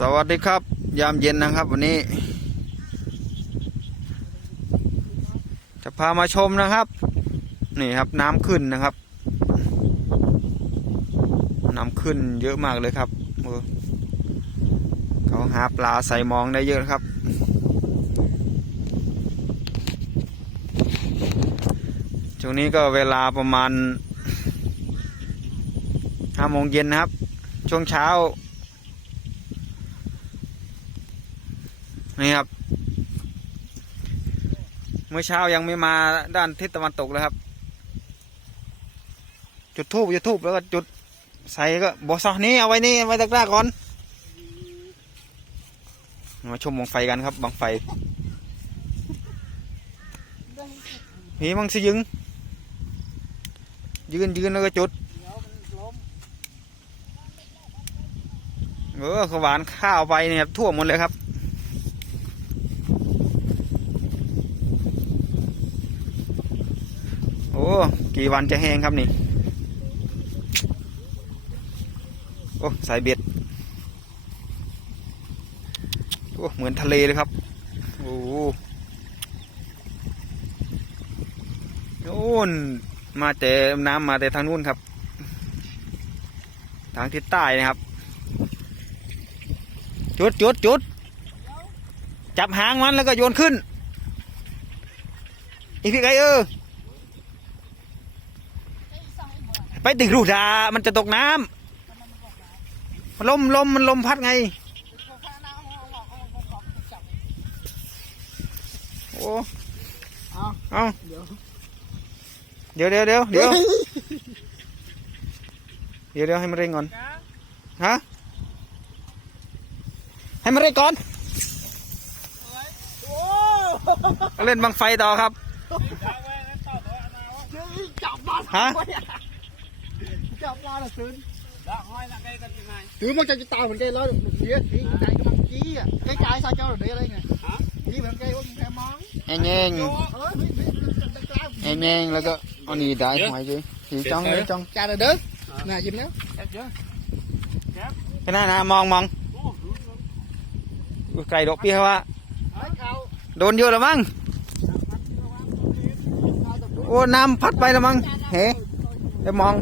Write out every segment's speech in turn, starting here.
สวัสดีครับ ยามเย็นนะครับวันนี้ จะพามาชมนะครับ นี่ครับน้ำขึ้นนะครับ น้ำขึ้นเยอะมากเลยครับเขาหาปลาใส่มองได้เยอะครับ ช่วงนี้ก็เวลาประมาณห้าโมงเย็นนะครับ ช่วงเช้า นี่ครับ เมื่อเช้ายังไม่มาด้านทิศตะวันตกเลยครับ จุดทูบจุดทูบแล้วก็จุดใส่ก็บอสนี่เอาไว้นี่ไว้ตะกร้าก่อน มาชมบังไฟกันครับบังไฟผีมังสิยึงยืนยืนแล้วก็จุดเออขวานข้าวไปเนี่ยครับทั่วหมดเลยครับ โอ้ กี่วันจะแห้งครับนี่ โอ้สายเบ็ด โอ้ เหมือนทะเลเลยครับ โอ้โน่นมาแต่น้ำมาแต่ทางนู้นครับ ทางทิศใต้นะครับ จุดจุดจุดจับหางมันแล้วก็โยนขึ้นอีพี่ไก่เออ ไปติดรูดา มันจะตกน้ำมันลมลมมันลมพัดไง โอ้เอาเดี๋ยวเดี๋ยวเดี๋ยวเดี๋ยวเดี๋ยวเดี๋ยวให้มันเร่งก่อน ฮะ ให้มันเร่งก่อน เล่นบังไฟต่อครับ ฮะ จับมาละซื้อถือมันจะจะตายเหมือนกันแล้วเสียสีใจกำลังจี้อะใกล้ๆซาเจ้าหรืออะไรไงนี่เหมือนกันว่าแค่มองเองเองเออนี่นี่นี่กล้าเองเองแล้วก็เอันนี้ได้หอยจีสีจ้องเลยจ้องจ่าเด้อน่ายิ้มแล้ว cái này là mong mong Ui, cày độ bia hoa เขา đồn vô là măng ô nam phát bay là măng hề để mong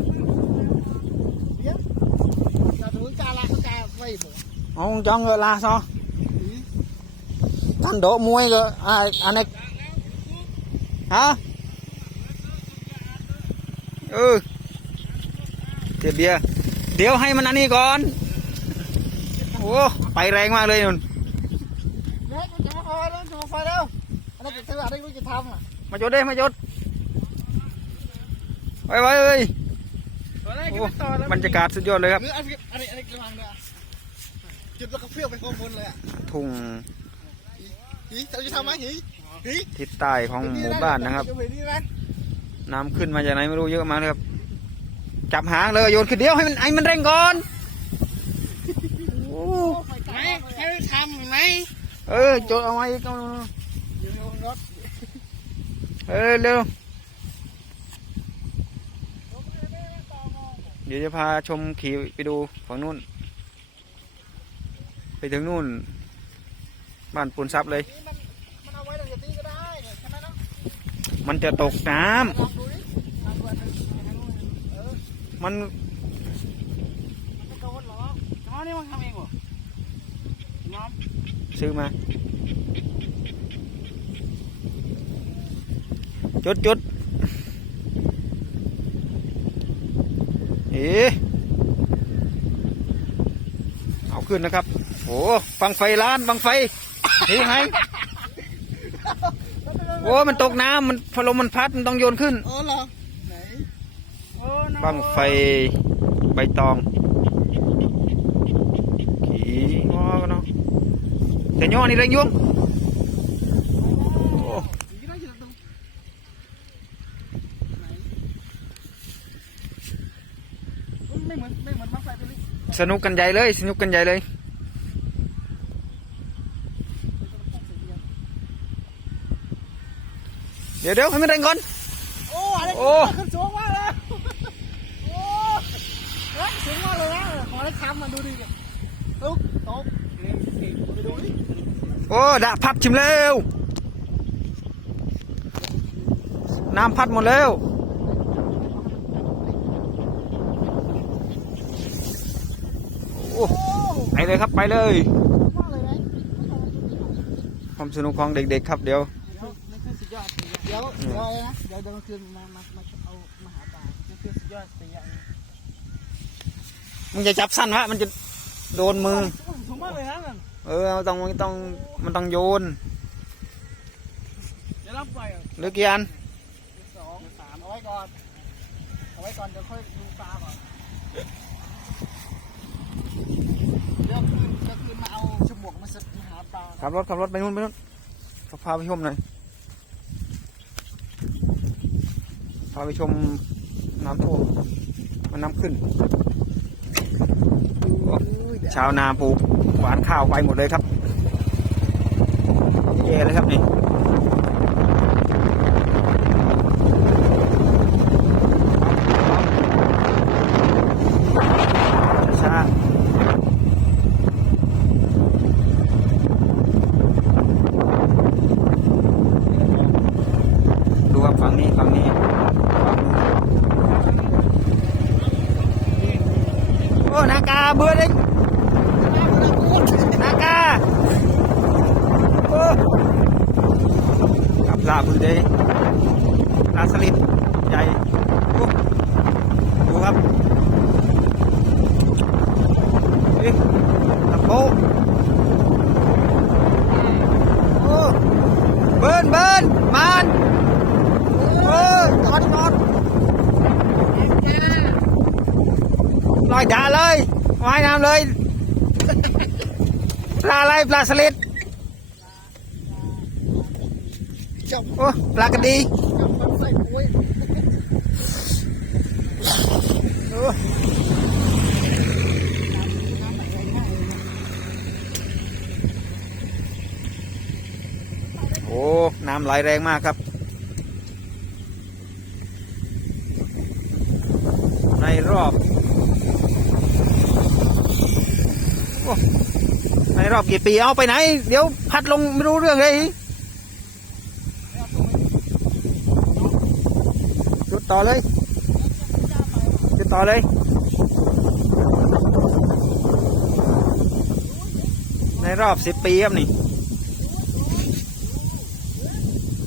จะถือกาลาเขากาไว้ หมด ông cho người là sao thanh độ muối rồi à anh này hả ừ tiệp bia เดี๋ยวให้มันอันนี้ก่อนโอ้ไปแรงมากเลยนุ่นเฮ้ยจะมาคอยแล้วจะมาคอยแล้วอันนั้นจะซื้ออะไรไม่จะทำอะมาจดเด้มาจดไปไปเอ้ยโอ้บรรยากาศสุดยอดเลยครับ จุดแล้วก็เพี้ยวไปข้างบนเลยอะทุ่งหีจะจะทำไหมหีหีทิศใต้ของหมู่บ้านนะครับนี่นะน้ำขึ้นมาจากไหนไม่รู้เยอะมากเลยครับ จับหางเลยโยนขึ้นเดียวให้มันให้มันเร่งก่อนโอ้ไหนให้ทำไหมเออจดเอาไว้ก็อยู่ในรถเออเร็วเดี๋ยวจะพาชมขี่ไปดูฝั่งนู้น ไปถึงนู่น บ้านปูนซับเลยนี่มันมันเอาไว้ตรงนี้ก็ได้ใช่ไหมเนาะมันจะตกน้ำลองดูดิลองดูอันนึงเออมันไม่โดนหรอกอ๋อนี่มันทำเองเหรอน้องซื้อมา จุดจุดเอ๊ะเอาขึ้นนะครับ โอ้ฟังไฟล้านฟังไฟนี่ไงโอ้มันตกน้ำมันพอลมมันพัดมันต้องโยนขึ้นอ๋อเหรอไหนโอ้น้องบังไฟใบตองขี่งอกันเนาะแต่ย่อนี่แรงยวงโอ้นี่น่าจะตรงไหนไม่เหมือนไม่เหมือนบังไฟตัวนี้สนุกกันใหญ่เลย สนุกกันใหญ่เลย เดี๋ยวเดี๋ยวให้มันเร่งก่อน โอ้อะไรโอ้ ขึ้นสูงมากเลยโอ้เฮ้ยสูงมากเลยนะขอให้คำมาดูดิตุ๊กตกโโอ้ดะพัดชิมเร็ว น้ำพัดหมดแล้ว โอ้ไปเลยครับไปเลยว่าเลยไหม ความสนุกของเด็กๆครับเดี๋ยวนี่คือสุดยอด เดี๋ยวเดี๋ยวอะไรนะเดี๋ยวเดี๋ยวคืนมามามาเอามาหาปลานี่คือสุดยอดตีอย่างมึงจะจับสั้นวะมันจะโดนมือ สูงมากเลยนะนั่นเออมันต้องมันต้องมันต้องโยนเดี๋ยวรับไปอะหรือกี่อันสองสามเอาไว้ก่อนเอาไว้ก่อนเดี๋ยวค่อยดูปลาก่อนเดี๋ยวคืนเดี๋ยวคืนมาเอาฉมวกมาสมาหาปลา ขับรถขับรถไปนู่นไปนู่นพาไปชมหน่อยาไปชมน้ำท่วมมันน้ำขึ้นชาวนาปลูกหวานข้าวไปหมดเลยครับแย่เลยครับนี่ช้าๆดูครับฝั่งนี้ฝั่งนี้โอ้นากาเบื่อเลย นากาโอ้กับลาบุญเดย์ปลาสลิดใหญ่โอ้ดูครับเฮ้ยตะโพโอ้เบิร์นเบิร์นมันโอ้จอดจอดล อย่าเลยว่ายน้ำเลย ปลาอะไรปลาสลิดจับโอ้ปลากระดีโอ้ น้ำไหลแรงมากครับ ในรอบโอ้ใน รอบกี่ปีเอาไปไหน เดี๋ยวพัดลงไม่รู้เรื่องเลยจุดต่อเลยจุดต่อเลยในรอบสิบปีครับนี่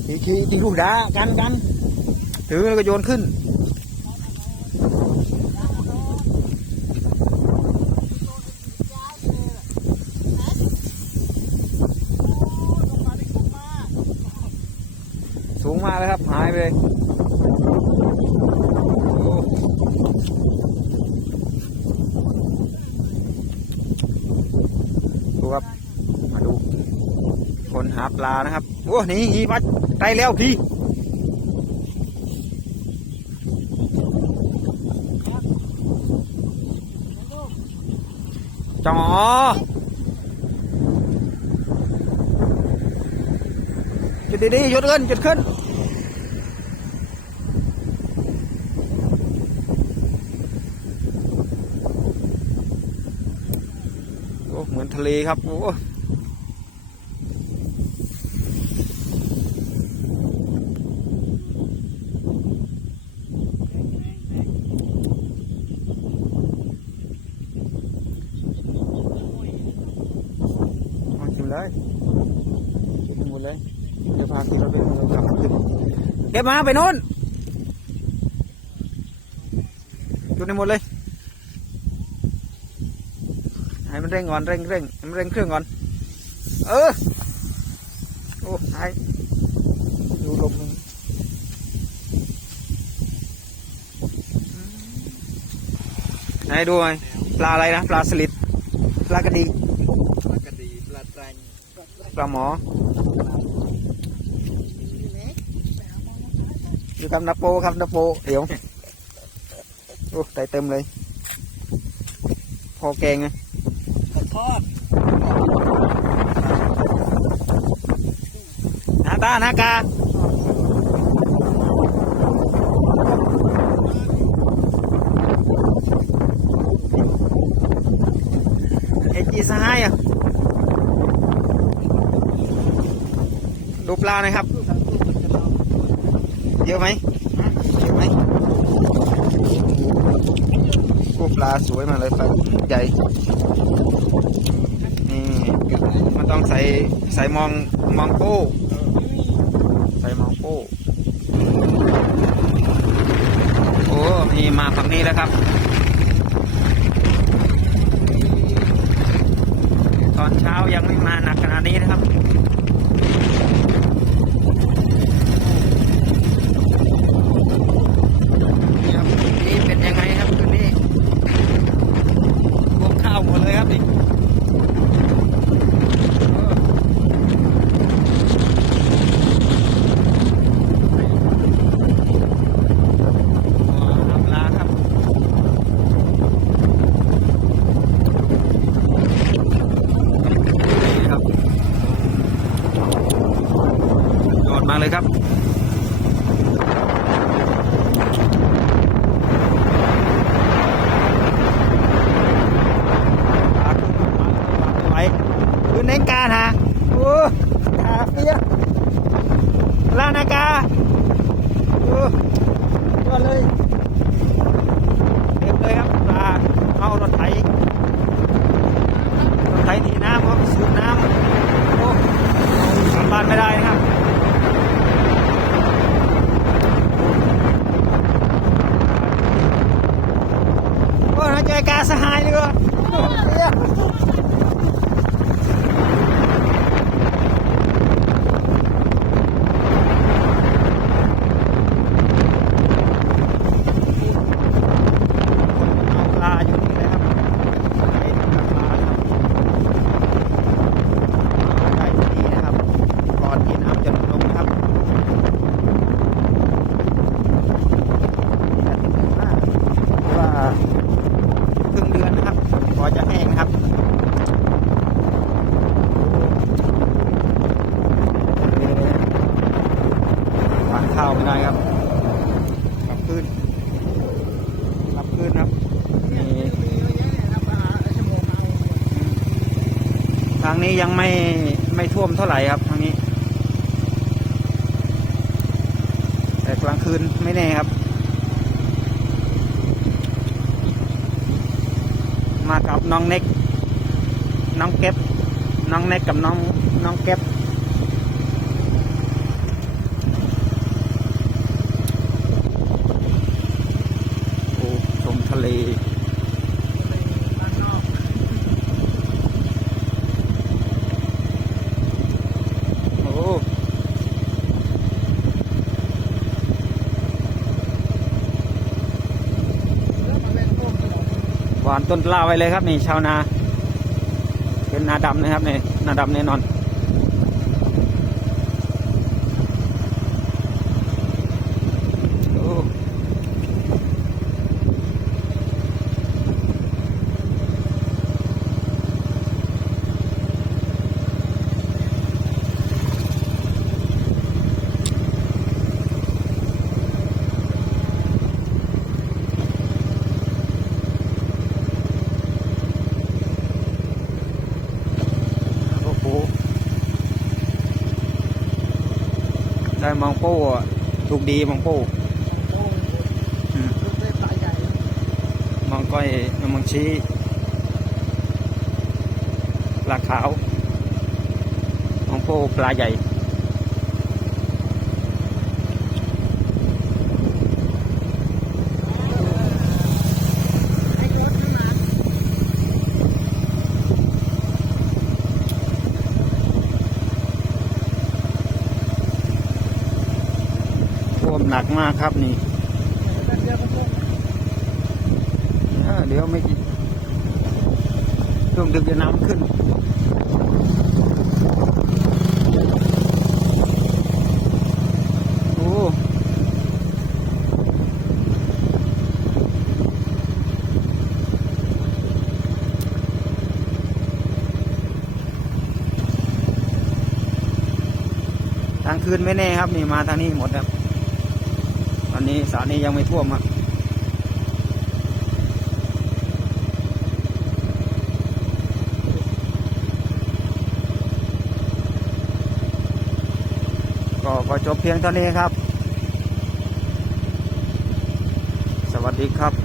ขี่ขี่จริงลูกดากันกันถือแล้วก็โยนขึ้น สูงมากเลยครับ หายไปดูครับ มาดู คนหาปลานะครับ โอ้นี่อีพัดไกลแล้วพี่จอจุดดีๆหยุดขึ้นหยุดขึ้น โอ้เหมือน ทะเลครับโอ้เอาชิมเลยชิมหมดเลยจะพาขี่รถไปขับขึ้นเก็บมาไปโน่นจุดในหมดเลย ให้มันเร่งก่อนเร่งเร่งให้มันเร่งเครื่องก่อน เออ โอ้หายดูลมมันไหนดูไงปลาอะไรนะ ปลาสลิด ปลากระดี ปลากระดี ปลาแตงปลาหมออยู่กับนาโปครับนาโป เดี๋ยว โอ้ใส่เต็มเลย พอแกงไง ทอดน้าตาหน้ากาเอจีสหายอะดูปลาหนะครับ เยอะไหมเยอะไหม โอ้ปลาสวยมาเลยปลาใหญ่ นี่มันต้องใส่ใส่มองมองโป้ใส่มองโป้โอ้นี่มาฝั่งนี้แล้วครับ ตอนเช้ายังไม่มาหนักขนาดนี้นะครับางนี้ยังไม่ไม่ท่วมเท่าไหร่ครับทางนี้ แต่กลางคืนไม่แน่ครับ มากับน้องเน็ก น้องเก็บน้องเน็กกับน้องน้องเก็บ โอ้ชมทะเล โอ้หวาน ต้นกล้าไว้เลยครับนี่ชาวนา เป็นนาดำนะครับนี่นาดำแน่นอน โอ้ โอ้โห ได้มองโป้อะถูกดีมองโป้มองก้อยมองชี้ปลาขาวมองโป้ปลาใหญ่ ท่วม หนักมากครับนี่เดี๋ยวไม่กี่ช่วงดึกจะน้ำขึ้นโอ้ทางคืนไม่แน่ครับนี่มาทางนี้หมดครับ อันนี้สานี้ยังไม่ท่วมครับก็ก็จบเพียงเท่านี้ครับ สวัสดีครับ